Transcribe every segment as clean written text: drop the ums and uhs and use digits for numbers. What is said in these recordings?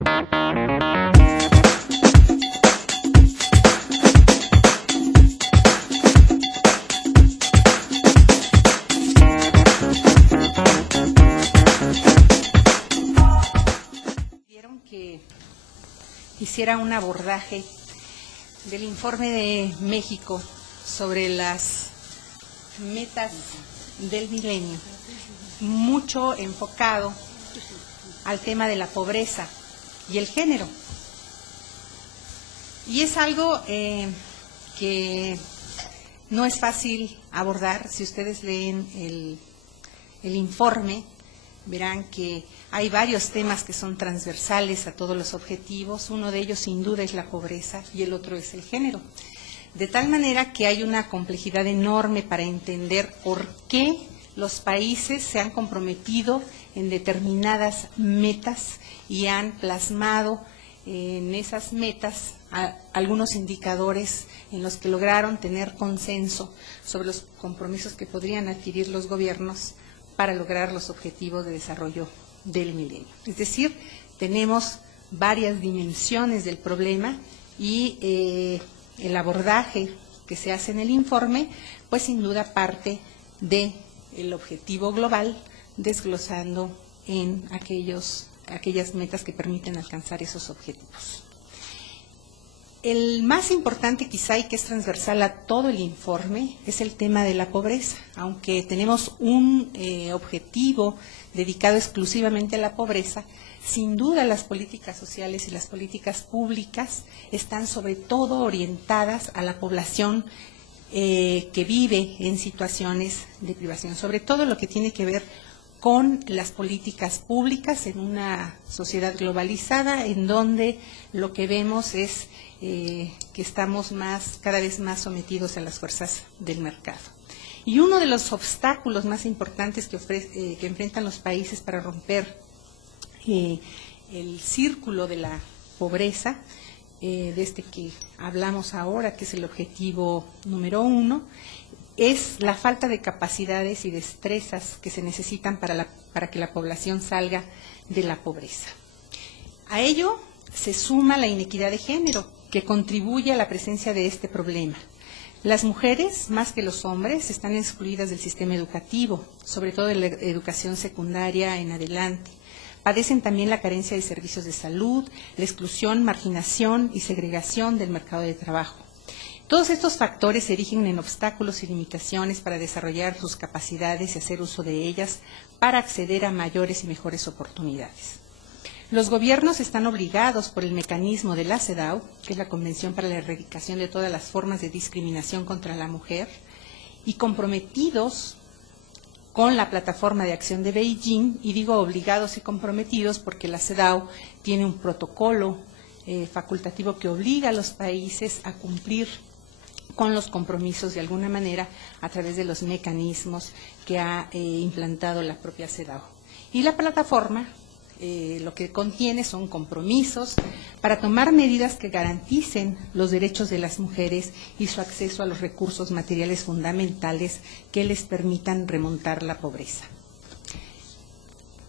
Vieron que hiciera un abordaje del informe de México sobre las metas del milenio, mucho enfocado al tema de la pobreza y el género. Y es algo que no es fácil abordar. Si ustedes leen el informe, verán que hay varios temas que son transversales a todos los objetivos. Uno de ellos, sin duda, es la pobreza y el otro es el género. De tal manera que hay una complejidad enorme para entender por qué los países se han comprometido en determinadas metas y han plasmado en esas metas algunos indicadores en los que lograron tener consenso sobre los compromisos que podrían adquirir los gobiernos para lograr los objetivos de desarrollo del milenio. Es decir, tenemos varias dimensiones del problema y el abordaje que se hace en el informe, pues sin duda parte del objetivo global, desglosando en aquellas metas que permiten alcanzar esos objetivos. El más importante quizá y que es transversal a todo el informe es el tema de la pobreza. Aunque tenemos un objetivo dedicado exclusivamente a la pobreza, sin duda las políticas sociales y las políticas públicas están sobre todo orientadas a la población que vive en situaciones de privación, sobre todo lo que tiene que ver con las políticas públicas en una sociedad globalizada en donde lo que vemos es que estamos cada vez más sometidos a las fuerzas del mercado. Y uno de los obstáculos más importantes que enfrentan los países para romper el círculo de la pobreza, de este que hablamos ahora, que es el objetivo número 1, es la falta de capacidades y destrezas que se necesitan para que la población salga de la pobreza. A ello se suma la inequidad de género, que contribuye a la presencia de este problema. Las mujeres, más que los hombres, están excluidas del sistema educativo, sobre todo de la educación secundaria en adelante. Padecen también la carencia de servicios de salud, la exclusión, marginación y segregación del mercado de trabajo. Todos estos factores se erigen en obstáculos y limitaciones para desarrollar sus capacidades y hacer uso de ellas para acceder a mayores y mejores oportunidades. Los gobiernos están obligados por el mecanismo de la CEDAW, que es la Convención para la Erradicación de todas las formas de discriminación contra la mujer, y comprometidos con la Plataforma de Acción de Beijing, y digo obligados y comprometidos porque la CEDAW tiene un protocolo facultativo que obliga a los países a cumplir con los compromisos de alguna manera a través de los mecanismos que ha implantado la propia CEDAW. Y la plataforma lo que contiene son compromisos para tomar medidas que garanticen los derechos de las mujeres y su acceso a los recursos materiales fundamentales que les permitan remontar la pobreza.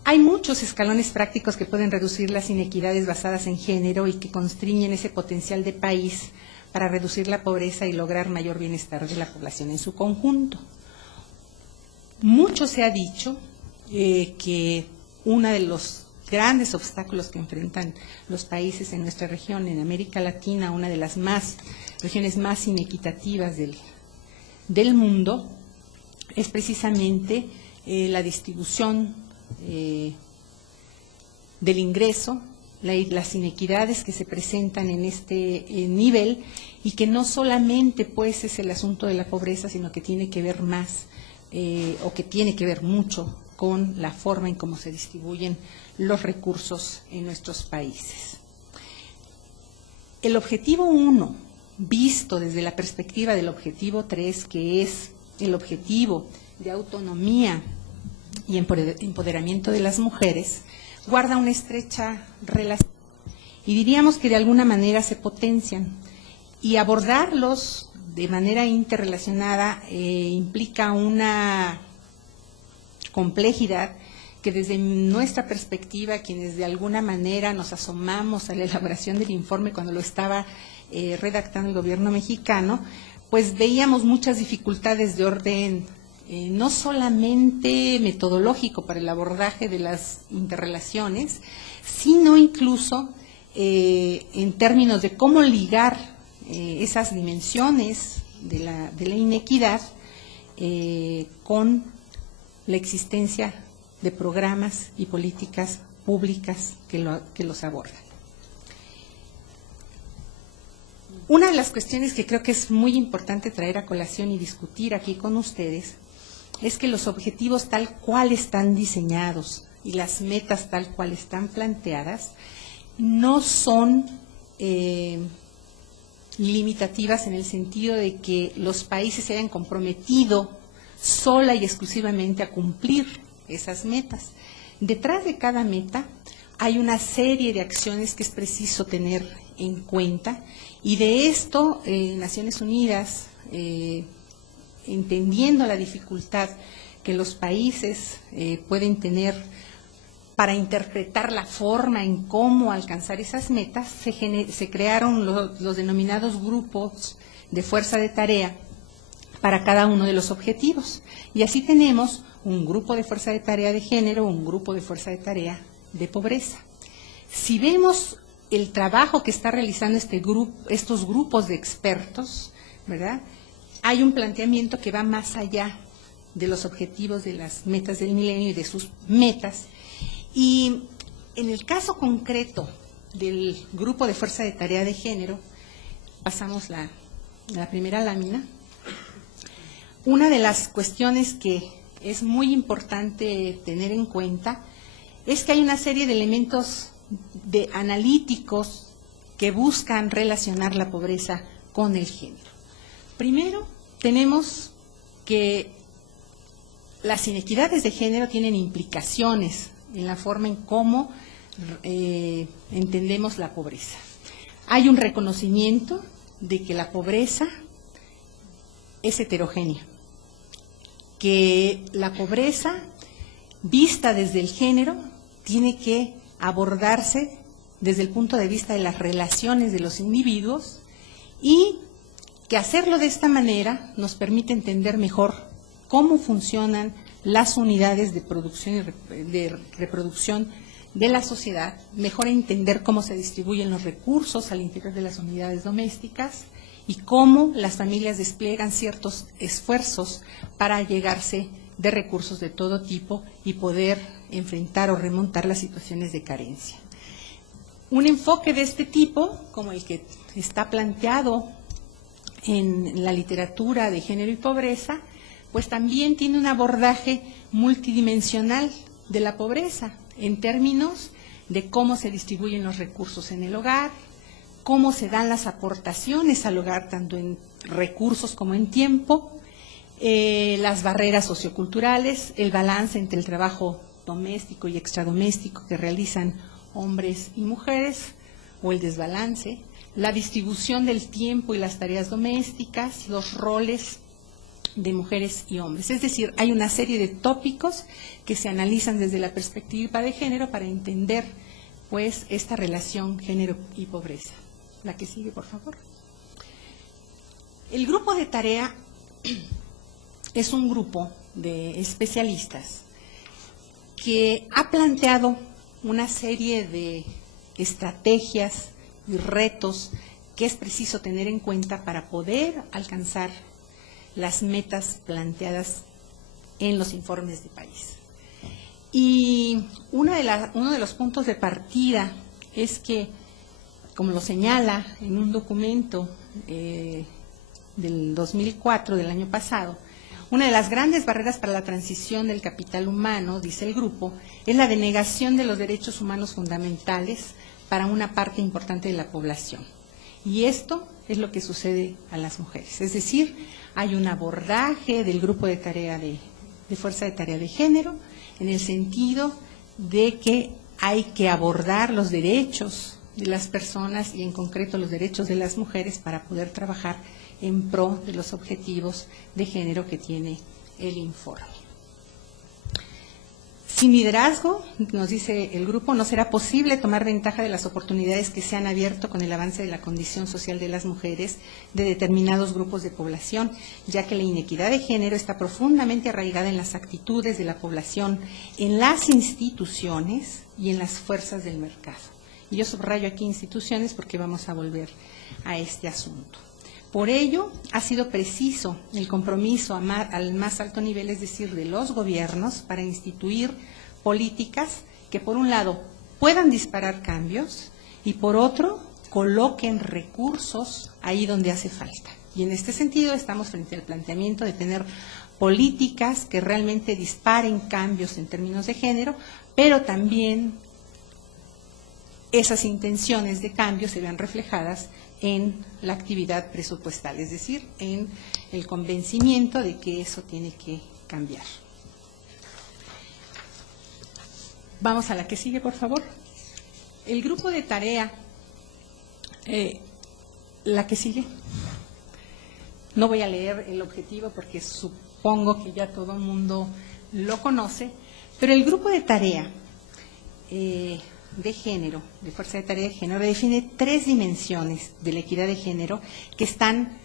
Hay muchos escalones prácticos que pueden reducir las inequidades basadas en género y que constriñen ese potencial de país para reducir la pobreza y lograr mayor bienestar de la población en su conjunto. Mucho se ha dicho que uno de los grandes obstáculos que enfrentan los países en nuestra región, en América Latina, una de las regiones más inequitativas del mundo, es precisamente la distribución del ingreso, las inequidades que se presentan en este nivel y que no solamente pues es el asunto de la pobreza, sino que tiene que ver más o que tiene que ver mucho con la forma en cómo se distribuyen los recursos en nuestros países. El objetivo 1, visto desde la perspectiva del objetivo 3, que es el objetivo de autonomía y empoderamiento de las mujeres, guarda una estrecha relación y diríamos que de alguna manera se potencian, y abordarlos de manera interrelacionada implica una complejidad que desde nuestra perspectiva, quienes de alguna manera nos asomamos a la elaboración del informe cuando lo estaba redactando el gobierno mexicano, pues veíamos muchas dificultades de orden no solamente metodológico para el abordaje de las interrelaciones, sino incluso en términos de cómo ligar esas dimensiones de la inequidad con la existencia de programas y políticas públicas que los abordan. Una de las cuestiones que creo que es muy importante traer a colación y discutir aquí con ustedes es que los objetivos tal cual están diseñados y las metas tal cual están planteadas no son limitativas en el sentido de que los países se hayan comprometido sola y exclusivamente a cumplir esas metas. Detrás de cada meta hay una serie de acciones que es preciso tener en cuenta, y de esto Naciones Unidas, entendiendo la dificultad que los países pueden tener para interpretar la forma en cómo alcanzar esas metas, se crearon los denominados grupos de fuerza de tarea para cada uno de los objetivos. Y así tenemos un grupo de fuerza de tarea de género, un grupo de fuerza de tarea de pobreza. Si vemos el trabajo que está realizando estos grupos de expertos, ¿verdad?, hay un planteamiento que va más allá de los objetivos de las metas del milenio y de sus metas. Y en el caso concreto del grupo de fuerza de tarea de género, pasamos la primera lámina. Una de las cuestiones que es muy importante tener en cuenta es que hay una serie de elementos analíticos que buscan relacionar la pobreza con el género. Primero, tenemos que las inequidades de género tienen implicaciones en la forma en cómo entendemos la pobreza. Hay un reconocimiento de que la pobreza es heterogénea, que la pobreza vista desde el género tiene que abordarse desde el punto de vista de las relaciones de los individuos, y que hacerlo de esta manera nos permite entender mejor cómo funcionan las unidades de producción y de reproducción de la sociedad, mejor entender cómo se distribuyen los recursos al interior de las unidades domésticas y cómo las familias despliegan ciertos esfuerzos para llegarse de recursos de todo tipo y poder enfrentar o remontar las situaciones de carencia. Un enfoque de este tipo, como el que está planteado en la literatura de género y pobreza, pues también tiene un abordaje multidimensional de la pobreza, en términos de cómo se distribuyen los recursos en el hogar, cómo se dan las aportaciones al hogar, tanto en recursos como en tiempo, las barreras socioculturales, el balance entre el trabajo doméstico y extradoméstico que realizan hombres y mujeres, o el desbalance, la distribución del tiempo y las tareas domésticas, los roles de mujeres y hombres. Es decir, hay una serie de tópicos que se analizan desde la perspectiva de género para entender, pues, esta relación género y pobreza. La que sigue, por favor. El grupo de tarea es un grupo de especialistas que ha planteado una serie de estrategias y retos que es preciso tener en cuenta para poder alcanzar las metas planteadas en los informes de país. Y uno de los puntos de partida es que, como lo señala en un documento del 2004, del año pasado, una de las grandes barreras para la transición del capital humano, dice el grupo, es la denegación de los derechos humanos fundamentales para una parte importante de la población. Y esto es lo que sucede a las mujeres. Es decir, hay un abordaje del grupo de tarea de fuerza de tarea de género, en el sentido de que hay que abordar los derechos de las personas y en concreto los derechos de las mujeres para poder trabajar en pro de los objetivos de género que tiene el informe. Sin liderazgo, nos dice el grupo, no será posible tomar ventaja de las oportunidades que se han abierto con el avance de la condición social de las mujeres de determinados grupos de población, ya que la inequidad de género está profundamente arraigada en las actitudes de la población, en las instituciones y en las fuerzas del mercado. Y yo subrayo aquí instituciones porque vamos a volver a este asunto. Por ello, ha sido preciso el compromiso al más alto nivel, es decir, de los gobiernos, para instituir políticas que, por un lado, puedan disparar cambios y, por otro, coloquen recursos ahí donde hace falta. Y en este sentido estamos frente al planteamiento de tener políticas que realmente disparen cambios en términos de género, pero también esas intenciones de cambio se vean reflejadas en la actividad presupuestal, es decir, en el convencimiento de que eso tiene que cambiar. Vamos a la que sigue, por favor. El grupo de tarea, la que sigue. No voy a leer el objetivo porque supongo que ya todo el mundo lo conoce, pero el grupo de tarea de género, de fuerza de tarea de género, define 3 dimensiones de la equidad de género que están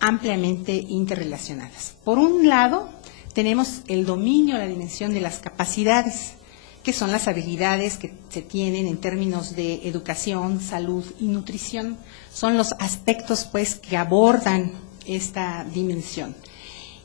ampliamente interrelacionadas. Por un lado, tenemos el dominio, la dimensión de las capacidades, que son las habilidades que se tienen en términos de educación, salud y nutrición. Son los aspectos, pues, que abordan esta dimensión.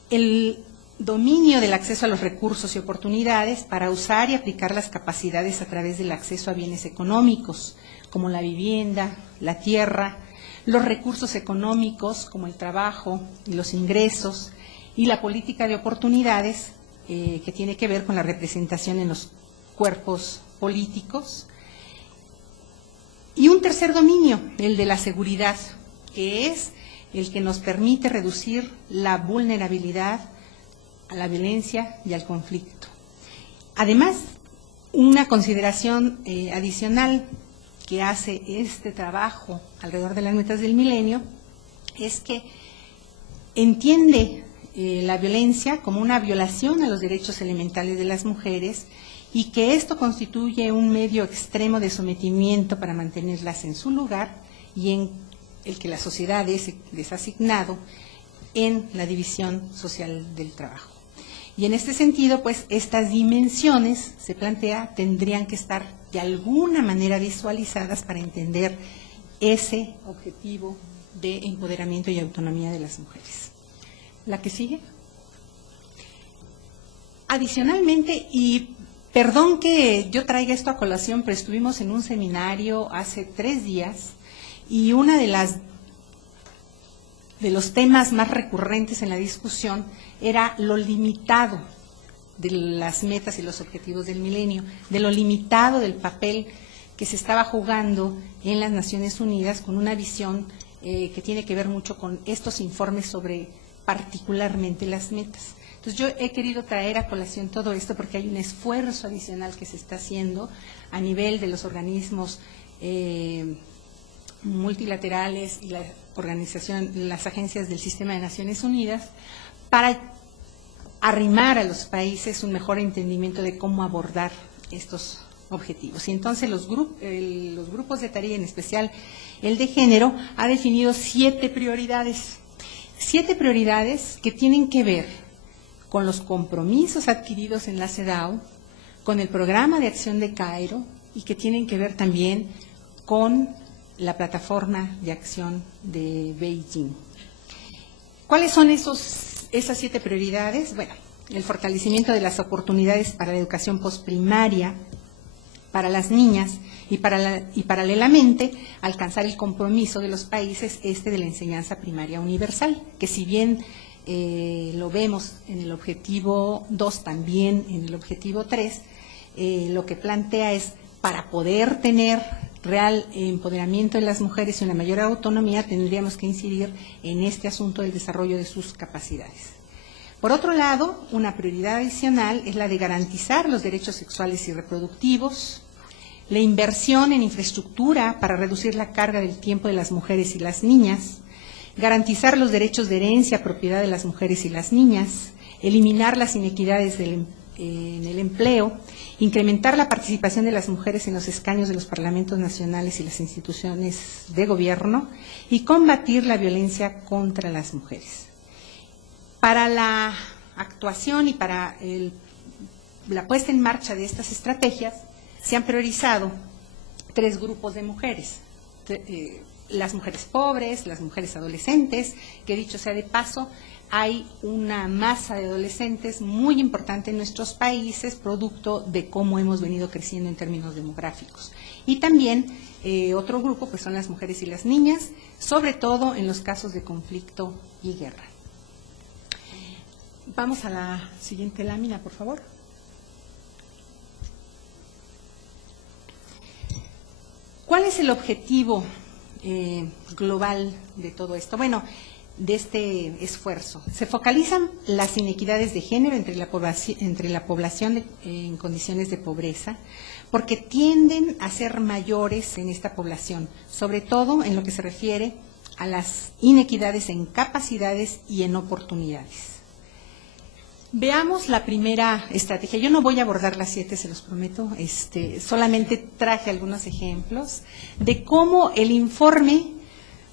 El dominio del acceso a los recursos y oportunidades para usar y aplicar las capacidades a través del acceso a bienes económicos, como la vivienda, la tierra, los recursos económicos, como el trabajo y los ingresos, y la política de oportunidades, que tiene que ver con la representación en los cuerpos políticos. Y un tercer dominio, el de la seguridad, que es el que nos permite reducir la vulnerabilidad a la violencia y al conflicto. Además, una consideración adicional que hace este trabajo alrededor de las metas del milenio es que entiende la violencia como una violación a los derechos elementales de las mujeres y que esto constituye un medio extremo de sometimiento para mantenerlas en su lugar y en el que la sociedad les ha asignado en la división social del trabajo. Y en este sentido, pues, estas dimensiones, se plantea, tendrían que estar de alguna manera visualizadas para entender ese objetivo de empoderamiento y autonomía de las mujeres. La que sigue. Adicionalmente, y perdón que yo traiga esto a colación, pero estuvimos en un seminario hace 3 días y una de los temas más recurrentes en la discusión era lo limitado de las metas y los objetivos del milenio, de lo limitado del papel que se estaba jugando en las Naciones Unidas con una visión que tiene que ver mucho con estos informes sobre particularmente las metas. Entonces yo he querido traer a colación todo esto porque hay un esfuerzo adicional que se está haciendo a nivel de los organismos multilaterales y la organización, las agencias del Sistema de Naciones Unidas, para arrimar a los países un mejor entendimiento de cómo abordar estos objetivos. Y entonces los grupos de tarea, en especial el de género, ha definido 7 prioridades. 7 prioridades que tienen que ver con los compromisos adquiridos en la CEDAW, con el programa de acción de Cairo y que tienen que ver también con la plataforma de acción de Beijing. ¿Cuáles son esas 7 prioridades? Bueno, el fortalecimiento de las oportunidades para la educación postprimaria para las niñas y paralelamente alcanzar el compromiso de los países de la enseñanza primaria universal, que si bien lo vemos en el objetivo 2, también en el objetivo 3, lo que plantea es, para poder tener real empoderamiento de las mujeres y una mayor autonomía, tendríamos que incidir en este asunto del desarrollo de sus capacidades. Por otro lado, una prioridad adicional es la de garantizar los derechos sexuales y reproductivos, la inversión en infraestructura para reducir la carga del tiempo de las mujeres y las niñas, garantizar los derechos de herencia, propiedad de las mujeres y las niñas, eliminar las inequidades en el empleo, incrementar la participación de las mujeres en los escaños de los parlamentos nacionales y las instituciones de gobierno y combatir la violencia contra las mujeres. Para la actuación y para la puesta en marcha de estas estrategias se han priorizado 3 grupos de mujeres. Las mujeres pobres, las mujeres adolescentes, que dicho sea de paso, hay una masa de adolescentes muy importante en nuestros países, producto de cómo hemos venido creciendo en términos demográficos. Y también otro grupo, pues son las mujeres y las niñas, sobre todo en los casos de conflicto y guerra. Vamos a la siguiente lámina, por favor. ¿Cuál es el objetivo global de todo esto? Bueno, de este esfuerzo. Se focalizan las inequidades de género entre la población en condiciones de pobreza, porque tienden a ser mayores en esta población, sobre todo en lo que se refiere a las inequidades en capacidades y en oportunidades. Veamos la primera estrategia. Yo no voy a abordar las 7, se los prometo, solamente traje algunos ejemplos de cómo el informe,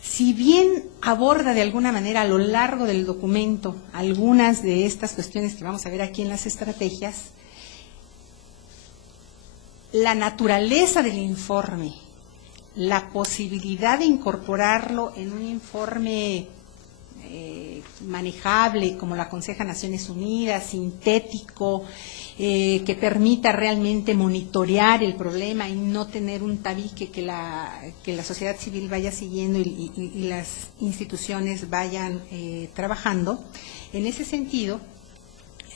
si bien aborda de alguna manera a lo largo del documento algunas de estas cuestiones que vamos a ver aquí en las estrategias, la naturaleza del informe, la posibilidad de incorporarlo en un informe manejable, como lo aconseja Naciones Unidas, sintético, que permita realmente monitorear el problema y no tener un tabique que la sociedad civil vaya siguiendo y las instituciones vayan trabajando. En ese sentido,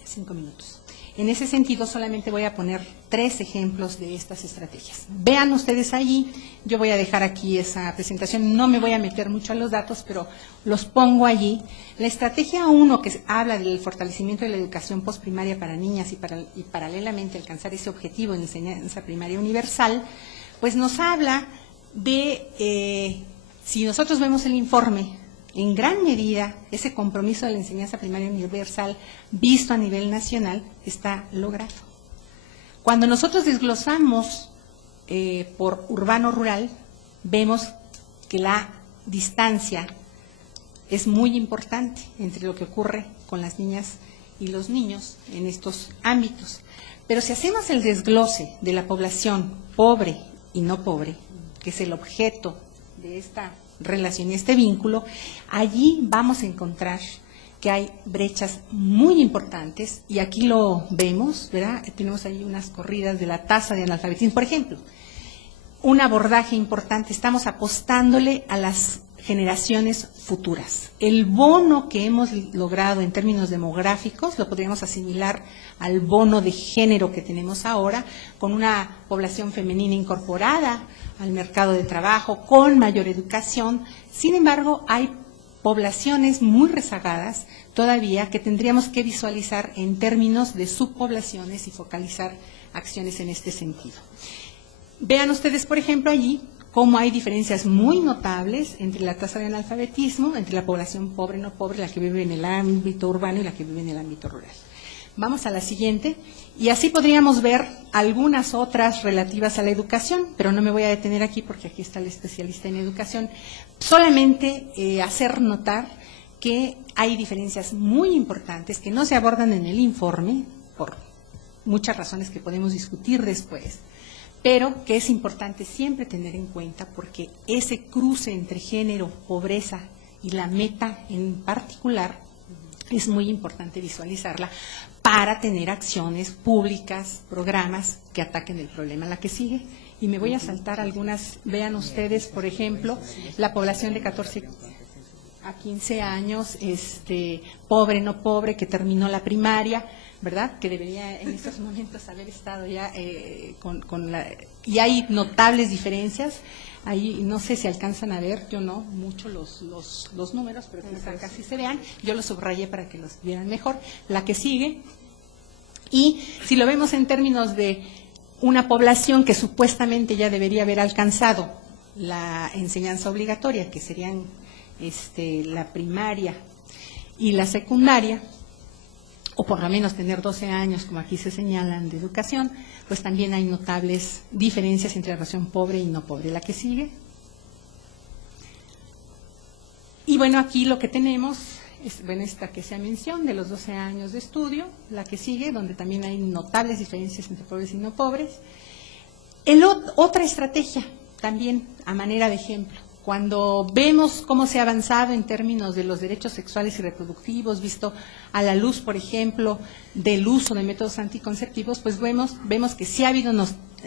5 minutos. En ese sentido, solamente voy a poner 3 ejemplos de estas estrategias. Vean ustedes allí, yo voy a dejar aquí esa presentación, no me voy a meter mucho a los datos, pero los pongo allí. La estrategia 1, que habla del fortalecimiento de la educación postprimaria para niñas y paralelamente alcanzar ese objetivo en enseñanza primaria universal, pues nos habla de, si nosotros vemos el informe, en gran medida, ese compromiso de la enseñanza primaria universal visto a nivel nacional está logrado. Cuando nosotros desglosamos por urbano-rural, vemos que la distancia es muy importante entre lo que ocurre con las niñas y los niños en estos ámbitos. Pero si hacemos el desglose de la población pobre y no pobre, que es el objeto de esta relación y este vínculo, allí vamos a encontrar que hay brechas muy importantes y aquí lo vemos, ¿verdad? Tenemos ahí unas corridas de la tasa de analfabetismo. Por ejemplo, un abordaje importante, estamos apostándole a las generaciones futuras. El bono que hemos logrado en términos demográficos lo podríamos asimilar al bono de género que tenemos ahora, con una población femenina incorporada al mercado de trabajo, con mayor educación. Sin embargo, hay poblaciones muy rezagadas todavía que tendríamos que visualizar en términos de subpoblaciones y focalizar acciones en este sentido. Vean ustedes, por ejemplo, allí cómo hay diferencias muy notables entre la tasa de analfabetismo, entre la población pobre y no pobre, la que vive en el ámbito urbano y la que vive en el ámbito rural. Vamos a la siguiente, y así podríamos ver algunas otras relativas a la educación, pero no me voy a detener aquí porque aquí está el especialista en educación. Solamente hacer notar que hay diferencias muy importantes que no se abordan en el informe, por muchas razones que podemos discutir después, pero que es importante siempre tener en cuenta porque ese cruce entre género, pobreza y la meta en particular es muy importante visualizarla para tener acciones públicas, programas que ataquen el problema. La que sigue, y me voy a saltar algunas, vean ustedes, por ejemplo, la población de 14 a 15 años, pobre, no pobre, que terminó la primaria, ¿verdad? Que debería en estos momentos haber estado ya y hay notables diferencias. Ahí no sé si alcanzan a ver, yo no, mucho los números, pero quizás casi se vean. Yo los subrayé para que los vieran mejor. La que sigue, y si lo vemos en términos de una población que supuestamente ya debería haber alcanzado la enseñanza obligatoria, que serían la primaria y la secundaria, o por lo menos tener 12 años, como aquí se señalan, de educación, pues también hay notables diferencias entre la población pobre y no pobre. La que sigue. Y bueno, aquí lo que tenemos es, bueno, esta que se mención de los 12 años de estudio, la que sigue, donde también hay notables diferencias entre pobres y no pobres. Otra estrategia, también a manera de ejemplo, cuando vemos cómo se ha avanzado en términos de los derechos sexuales y reproductivos, visto a la luz, por ejemplo, del uso de métodos anticonceptivos, pues vemos que sí ha habido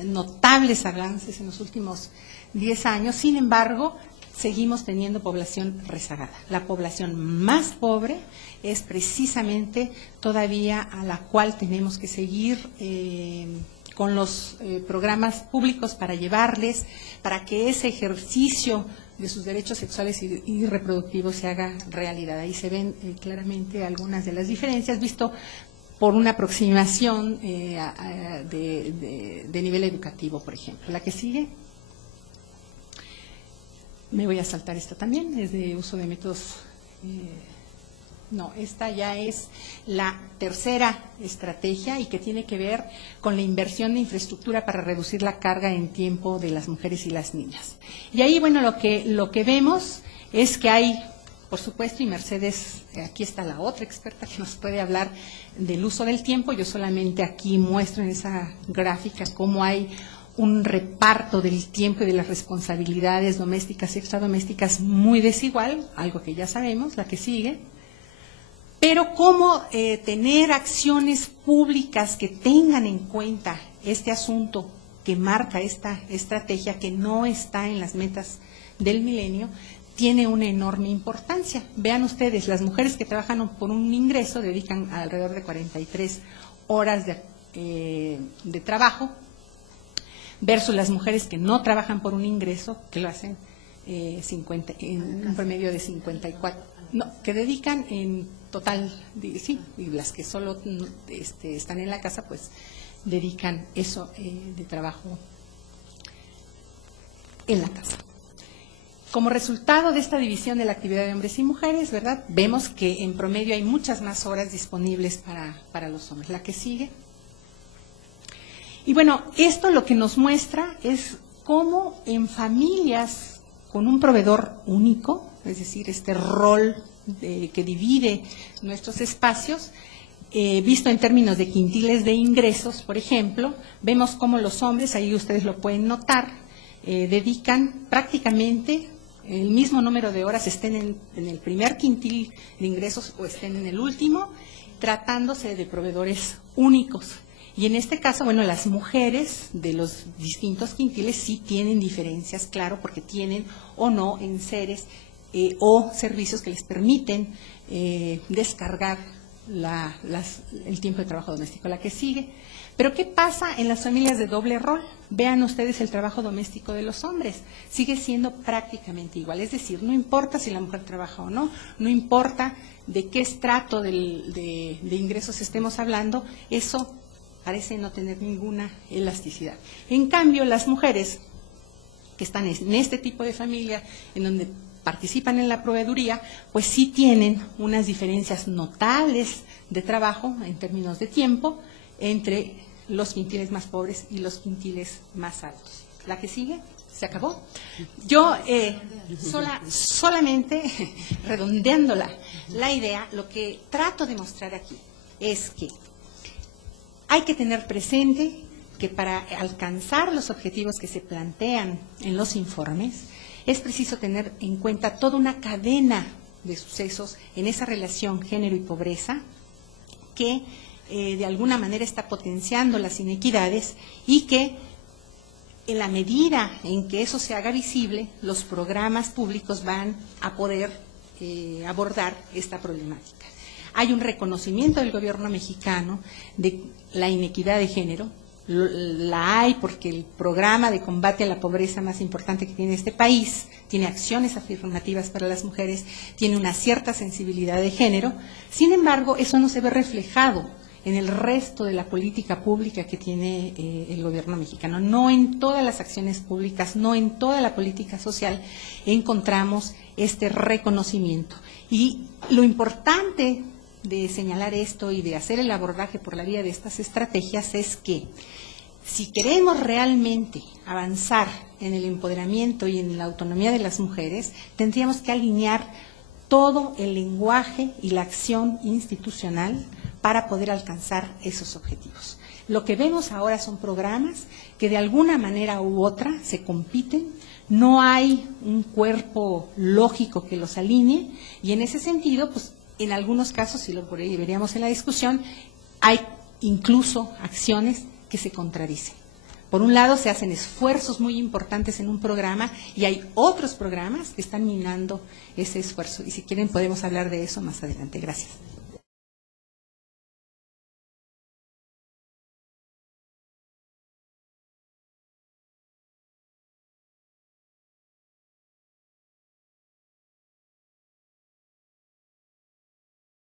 notables avances en los últimos 10 años, sin embargo, seguimos teniendo población rezagada. La población más pobre es precisamente todavía a la cual tenemos que seguir con los programas públicos para llevarles, para que ese ejercicio de sus derechos sexuales y reproductivos se haga realidad. Ahí se ven claramente algunas de las diferencias, visto por una aproximación de nivel educativo, por ejemplo. La que sigue. Me voy a saltar esta también, es de uso de métodos. No, esta ya es la tercera estrategia y que tiene que ver con la inversión de infraestructura para reducir la carga en tiempo de las mujeres y las niñas. Y ahí, bueno, lo que vemos es que hay, por supuesto, y Mercedes, aquí está la otra experta que nos puede hablar del uso del tiempo. Yo solamente aquí muestro en esa gráfica cómo hay un reparto del tiempo y de las responsabilidades domésticas y extradomésticas muy desigual, algo que ya sabemos, la que sigue. Pero cómo tener acciones públicas que tengan en cuenta este asunto que marca esta estrategia, que no está en las metas del milenio, tiene una enorme importancia. Vean ustedes, las mujeres que trabajan por un ingreso dedican alrededor de 43 horas de trabajo, versus las mujeres que no trabajan por un ingreso, que lo hacen en un promedio de 54, no, que dedican en total, sí, y las que solo están en la casa, pues dedican eso de trabajo en la casa. Como resultado de esta división de la actividad de hombres y mujeres, ¿verdad? Vemos que en promedio hay muchas más horas disponibles para los hombres. La que sigue. Y bueno, esto lo que nos muestra es cómo en familias con un proveedor único, es decir, este rol que divide nuestros espacios, visto en términos de quintiles de ingresos, por ejemplo, vemos cómo los hombres, ahí ustedes lo pueden notar, dedican prácticamente el mismo número de horas, estén en el primer quintil de ingresos o estén en el último, tratándose de proveedores únicos. Y en este caso, bueno, las mujeres de los distintos quintiles sí tienen diferencias, claro, porque tienen o no enseres o servicios que les permiten descargar el tiempo de trabajo doméstico. La que sigue. Pero ¿qué pasa en las familias de doble rol? Vean ustedes el trabajo doméstico de los hombres. Sigue siendo prácticamente igual. Es decir, no importa si la mujer trabaja o no, no importa de qué estrato de ingresos estemos hablando, eso parece no tener ninguna elasticidad. En cambio, las mujeres que están en este tipo de familia, en donde participan en la proveeduría, pues sí tienen unas diferencias notables de trabajo en términos de tiempo entre los quintiles más pobres y los quintiles más altos. ¿La que sigue? ¿Se acabó? Yo solamente redondeando la idea, lo que trato de mostrar aquí es que hay que tener presente que para alcanzar los objetivos que se plantean en los informes, es preciso tener en cuenta toda una cadena de sucesos en esa relación género y pobreza que de alguna manera está potenciando las inequidades y que en la medida en que eso se haga visible, los programas públicos van a poder abordar esta problemática. Hay un reconocimiento del gobierno mexicano de la inequidad de género, la hay porque el programa de combate a la pobreza más importante que tiene este país tiene acciones afirmativas para las mujeres, tiene una cierta sensibilidad de género. Sin embargo, eso no se ve reflejado en el resto de la política pública que tiene el gobierno mexicano. No en todas las acciones públicas, no en toda la política social encontramos este reconocimiento. Y lo importante de señalar esto y de hacer el abordaje por la vía de estas estrategias es que si queremos realmente avanzar en el empoderamiento y en la autonomía de las mujeres, tendríamos que alinear todo el lenguaje y la acción institucional para poder alcanzar esos objetivos. Lo que vemos ahora son programas que de alguna manera u otra se compiten, no hay un cuerpo lógico que los alinee y en ese sentido, pues en algunos casos, y lo por ahí veríamos en la discusión, hay incluso acciones que se contradicen. Por un lado, se hacen esfuerzos muy importantes en un programa y hay otros programas que están minando ese esfuerzo. Y si quieren, podemos hablar de eso más adelante. Gracias.